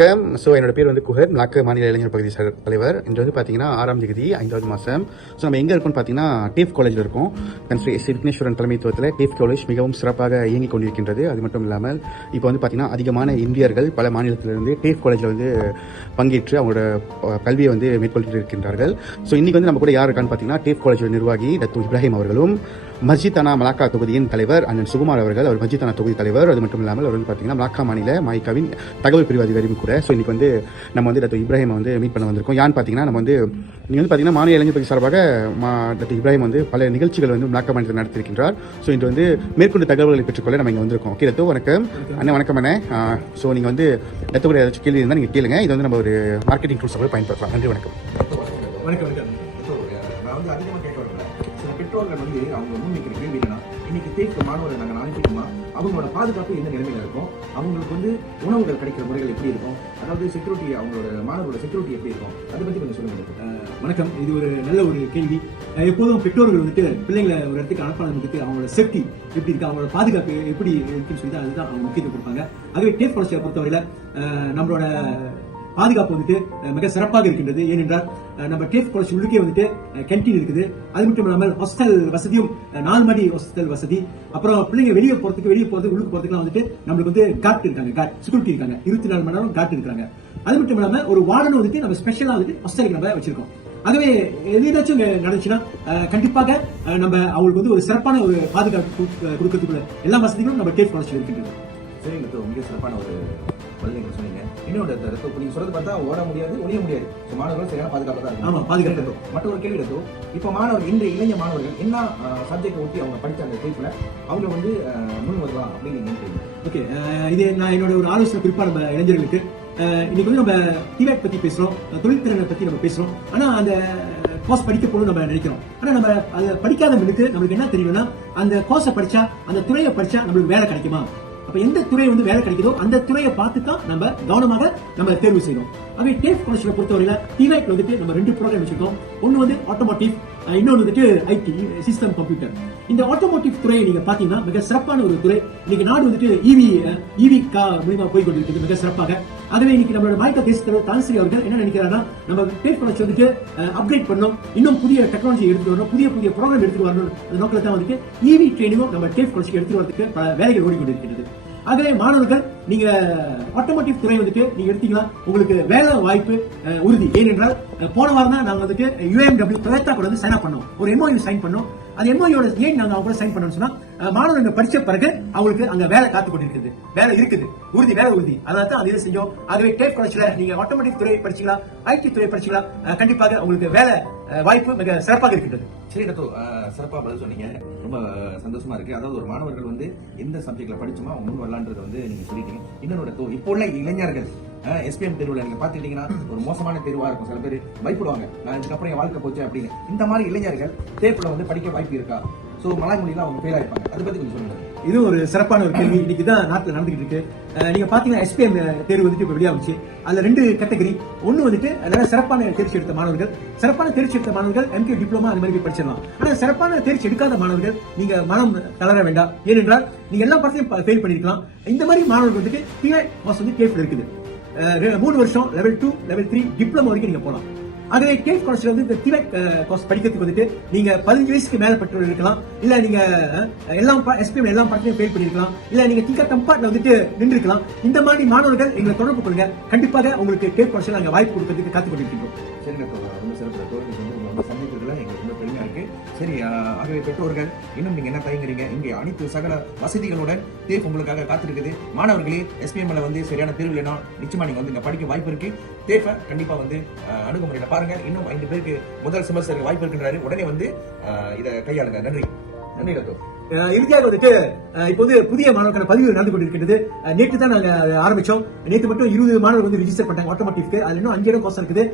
வணக்கம். ஸோ என்னோட பேர் வந்து குஹர், மலாக்கா மாநில இளைஞர் பகுதி தலைவர். இன்று வந்து பார்த்தீங்கன்னா 6ஆம் தேதி 5வது மாதம். ஸோ நம்ம எங்கே இருக்கோம்னு பார்த்தீங்கன்னா டேஃப் காலேஜில் இருக்கோம். ஸ்ரீ விக்னேஸ்வரன் தலைமைத்துவத்தில் டேஃப் காலேஜ் மிகவும் சிறப்பாக இயங்கிக் கொண்டிருக்கின்றது. அது மட்டும் இல்லாமல் இப்போ வந்து பார்த்தீங்கன்னா அதிகமான இந்தியர்கள் பல மாநிலத்திலிருந்து டேஃப் காலேஜில் வந்து பங்கேற்று அவங்களோட கல்வியை வந்து மேற்கொண்டு இருக்கின்றார்கள். ஸோ இன்றைக்கி வந்து நம்ம கூட யார் இருக்கான்னு பார்த்தீங்கன்னா டேஃப் காலேஜ் நிர்வாகி டத்து இப்ராஹிம் அவர்களும், மஸ்ஜிதானா மலாக்கா தொகுதியின் தலைவர் அண்ணன் சுகுமார் அவர்கள், அவர் மஸ்ஜிதானா தொகுதி தலைவர். அது மட்டும் இல்லாமல் அவர் வந்து பார்த்தீங்கன்னா மலாக்கா மாநில மாய்காவின் தகவல் பிரிவு அதிகாரியும் கூட. ஸோ இன்னைக்கு வந்து நம்ம வந்து டாக்டர் இப்ராஹிம் வந்து மீட் பண்ண வந்திருக்கோம். யான்னு பார்த்தீங்கன்னா நம்ம வந்து நீங்கள் வந்து பார்த்தீங்கன்னா மாநில இளைஞர் பகுதி சார்பாக டாக்டர் இப்ராஹிம் வந்து பல நிகழ்ச்சிகள் வந்து மலாக்கா மாநிலத்தில் நடத்தியிருக்கின்றார். ஸோ இன்று வந்து மேற்கொண்டு தகவல்களை பெற்றுக்கொள்ள நம்ம இங்கே வந்திருக்கோம். ஓகே டத்து, வணக்கம் அண்ணன். வணக்கம் அண்ணே. ஸோ நீங்கள் வந்து டத்துக்குரிய ஏதாச்சும் கேள்வி இருந்தால் நீங்கள் கேளுங்க. இது வந்து நம்ம ஒரு மார்க்கெட்டிங் டூல்ஸ் கூட பயன்படுத்தலாம். நன்றி. வணக்கம். வணக்கம். நான் வந்து அதிகமாக கேட்க வரல. சில பெற்றோர்கள் வந்து அவங்க முன்வைக்கிற கேள்வி என்னன்னா, இன்னைக்கு தேர்வு மாணவரை நாங்கள் அனுப்பிட்டோமா, அவங்களோட பாதுகாப்பு எந்த நிலைமையில இருக்கும், அவங்களுக்கு வந்து உணவுகள் கிடைக்கிற முறைகள் எப்படி இருக்கும், அதாவது செக்யூரிட்டி, அவங்களோட மாணவரோட செக்யூரிட்டி எப்படி இருக்கும், அதை பற்றி கொஞ்சம் சொல்லுங்க. வணக்கம். இது ஒரு நல்ல ஒரு கேள்வி. எப்போதும் பெற்றோர்கள் வந்துட்டு பிள்ளைங்களை ஒரு இடத்துக்கு அனுப்பானதுக்கு அவங்களோட சேஃப்டி எப்படி இருக்கு, அவங்களோட பாதுகாப்பு எப்படி இருக்குன்னு சொல்லிட்டு அதுதான் அவங்க முக்கியத்துவம் கொடுப்பாங்க. ஆகவே டேஃப் காலேஜை பொறுத்தவரையில நம்மளோட பாதுகாப்பு வந்துட்டு மிக சிறப்பாக இருக்கின்றது. ஏனென்றால் நம்ம டேஃப் காலேஜ் உள்ளுக்கே வந்துட்டு கேன்டீன் இருக்குது. அது மட்டும் இல்லாமல் ஹாஸ்டல் வசதியும் 4 மாடி ஹாஸ்டல் வசதி. அப்புறம் பிள்ளைங்க வெளியே போறதுக்கு உள்ளுக்கு போறதுக்குலாம் வந்துட்டு நம்மளுக்கு வந்து கார்ட் இருக்காங்க, செக்யூரிட்டி இருக்காங்க, 24 மணி நேரம் கார்ட் இருக்காங்க. அது மட்டும் இல்லாம ஒரு வார்டன் வந்துட்டு நம்ம ஸ்பெஷலா வந்துட்டு ஹாஸ்டலுக்கு நம்ம வச்சிருக்கோம். ஆகவே ஏதாச்சும் நடந்துச்சுன்னா கண்டிப்பாக நம்ம அவங்களுக்கு வந்து ஒரு சிறப்பான ஒரு பாதுகாப்பு கொடுக்கறதுக்குள்ள எல்லா வசதிகளும் நம்ம டேஃப் காலேஜ் இருக்கின்றது. சரிங்க, மிக சிறப்பான ஒரு பதில் சொன்னீங்க. இன்னொரு நீங்க சொல்றது பார்த்தா ஓட முடியாது, ஒழிய முடியாது. மாணவர்கள் சரியான பாதுகாப்பு தான் இருக்கு. ஆமா, பாதுகாப்பு. மற்ற ஒரு கேள்வி எடுத்தோம். இப்ப மாணவர்கள், இன்றைய இளைஞ மாணவர்கள் என்ன சப்ஜெக்ட் ஒட்டி அவங்க படிச்ச அந்த தேர்வுல அவங்க வந்து முன் வரலாம் அப்படின்னு நினைக்கிறீங்க? ஓகே, இது நான் என்னோட ஒரு ஆலோசனை குறிப்பா நம்ம இளைஞர்களுக்கு. இன்னைக்கு வந்து நம்ம டிவேட் பத்தி பேசுறோம், தொழில்திறனை பத்தி நம்ம பேசுறோம். ஆனா அந்த கோர்ஸ் படிக்க போகணும் நம்ம நினைக்கிறோம். ஆனா நம்ம அதை படிக்காதவங்களுக்கு நம்மளுக்கு என்ன தெரியும்னா, அந்த கோர்ஸை படிச்சா, அந்த துறையை படிச்சா நம்மளுக்கு வேலை கிடைக்குமா, அப்ப எந்த துறை வந்து வேலை கிடைக்குதோ அந்த துறையை பார்த்து தான் நம்ம கவனமாக நம்ம தேர்வு செய்யணும். அதே டேஃப் காலேஜ்ல பொறுத்தவரையில டிவைட் வந்துட்டு நம்ம 2 ப்ரோக்ராம் வச்சிருக்கோம். ஒன்னு வந்து ஆட்டோமோட்டிவ், இன்னொன்று வந்துட்டு ஐடி சிஸ்டம் கம்ப்யூட்டர். இந்த ஆட்டோமோட்டிவ் துறையை நீங்க பாத்தீங்கன்னா மிக சிறப்பான ஒரு துறை. இன்னைக்கு நாடு வந்துட்டு இவி மூலமா போய் கொண்டிருக்கிறது மிக சிறப்பாக. ஆகவே இன்னைக்கு நம்மளோட மாநில தேசிய தலைவர் தான்சிரி அவர்கள் என்ன நினைக்கிறாருன்னா, நம்ம டேஃப் காலேஜ் வந்துட்டு அப்கிரேட் பண்ணணும், இன்னும் புதிய டெக்னாலஜி எடுத்து வரணும், புதிய ப்ரோக்ராம் எடுத்து வரணும். அந்த நோக்கில தான் வந்துட்டு இவி ட்ரெயினிங்கும் நம்ம டேஃப் காலேஜ் எடுத்து வரதுக்கு பல வேலைகள் ஓடிக்கொண்டிருக்கிறது. ஆகவே மாணவர்கள், நீங்க ஆட்டோமோட்டிவ் துறை வந்துட்டு நீங்க எடுத்தீங்கன்னா உங்களுக்கு வேலை வாய்ப்பு உறுதி. ஏனென்றால் போன வாரம் தான் நாங்க வந்துட்டு UAMW டொயோட்டா கூட வந்து சைன் அப் பண்ணோம், ஒரு MOU சைன் பண்ணோம். அது MOU ஏன் நாங்க அவங்க சைன் பண்ணோம்னு சொன்னா, மாணவர்கள் படிச்ச பிறகு அவங்களுக்கு அங்க வேலை காத்து கொண்டிருக்குது, வேலை இருக்குது, உறுதி, வேலை உறுதி. அதான் தான் அதை செஞ்சோம். ஆகவே டேஃப் காலேஜ்ல நீங்க ஆட்டோமோட்டிவ் துறை படிச்சீங்களா, ஐடி துறை படிச்சீங்களா, கண்டிப்பாக உங்களுக்கு வேலை வாய்ப்பு மிக சிறப்பாக இருக்கின்றது. சரி டத்து, சிறப்பா பதில் சொன்னீங்க. ரொம்ப சந்தோஷமா இருக்கு. அதாவது ஒரு மாணவர்கள் வந்து எந்த சப்ஜெக்ட்ல படிச்சுமா முன் வரலான்றதை வந்து நீங்க சொல்லிட்டீங்க. இன்னொரு இப்போ உள்ள இளைஞர்கள் SPM தேர்வுல நீங்க பாத்துக்கிட்டீங்கன்னா ஒரு மோசமான தேர்வா இருக்கும். சில பேர் பயப்படுவாங்க, நான் இதுக்கப்புறம் என் வாழ்க்கை போச்சு அப்படின்னு. இந்த மாதிரி இளைஞர்கள் தேர்வுல வந்து படிக்க வாய்ப்பு இருக்கா? சோ மலாய் மொழியில அவங்க ஃபெயில் ஆயிருப்பாங்க, அதை பத்தி கொஞ்சம் சொல்லுங்க. இது ஒரு சிறப்பான ஒரு கேள்வி. இன்னைக்கு தான் நாட்டில் நடந்துகிட்டு இருக்கு. நீங்க பாத்தீங்கன்னா SPM தேர்வு வந்துட்டு இப்ப வெளியாகுச்சு. அதுல 2 கேட்டகரி. ஒன்னு வந்துட்டு அதாவது சிறப்பான தேர்ச்சி எடுத்த மாணவர்கள். சிறப்பான தேர்ச்சி எடுத்த மாணவர்கள் MK டிப்ளமா அந்த மாதிரி படிச்சிடலாம். ஆனா சிறப்பான தேர்ச்சி எடுக்காத மாணவர்கள் நீங்க மனம் தளர வேண்டாம். ஏனென்றால் நீங்க எல்லா படத்தையும் ஃபெயில் பண்ணிருக்கலாம். இந்த மாதிரி மாணவர்கள் வந்துட்டு டிவைட் கோர்ஸ் வந்து டேஃப்ல இருக்குது. 3 வருஷம் லெவல் 2 லெவல் 3 டிப்ளமா வரைக்கும் நீங்க போலாம். ஆகவே டேஃப் காலேஜ்ல வந்து இந்த டிவைட் கோர்ஸ் படிக்கிறதுக்கு வந்துட்டு நீங்க 15 வயசுக்கு மேல பெற்று இருக்கலாம், இல்ல நீங்க எல்லாம் SPM எல்லா பாடத்தையும் ஃபெயில் பண்ணிருக்கலாம், இல்ல நீங்க திங்கர் கம்பார்ட்ல வந்துட்டு நின்றுக்கலாம். இந்த மாதிரி மாணவர்கள் எங்களை தொடர்பு கொள்ளுங்க. கண்டிப்பாக உங்களுக்கு டேஃப் காலேஜ்ல நாங்க வாய்ப்பு கொடுக்கிறதுக்கு காத்துக் கொண்டிருக்கிறோம். சரிங்க, ரொம்ப சிறப்பு. ரொம்ப சந்திக்கிறதுல எங்களுக்கு ரொம்ப பெருமையா இருக்கு. சரி, ஆகவே பெற்றோர்கள் இன்னும் நீங்க என்ன தயங்குறீங்க? இங்கே அனைத்து சகல வசதிகளுடன் தேர்வு உங்களுக்காக காத்திருக்குது. மாணவர்களே, SPMல வந்து சரியான தேர்வு இல்லைனா நிச்சயமா நீங்க வந்து இங்க படிக்க வாய்ப்பு இருக்கு. தேர்வை கண்டிப்பா வந்து அணுகுமுறையில பாருங்க. இன்னும் 5 பேருக்கு முதல் செமஸ்டர் வாய்ப்பு இருக்கின்றாரு. உடனே வந்து இதை கையாளுங்க. நன்றி. நன்றி டாக்டர். இறுதியாக வந்துட்டு இப்போது புதிய மாணவர்கான பதிவு நடந்து கொண்டிருக்கிறது. நேற்று தான் நாங்க ஆரம்பிச்சோம். நேற்று மட்டும் 20 மாணவர்கள் வந்து ரிஜிஸ்டர் பண்ணாங்க ஆட்டோமோட்டிவ்க்கு. அதுல இன்னும் 5 இடம் கோர்ஸ் இருக்குது.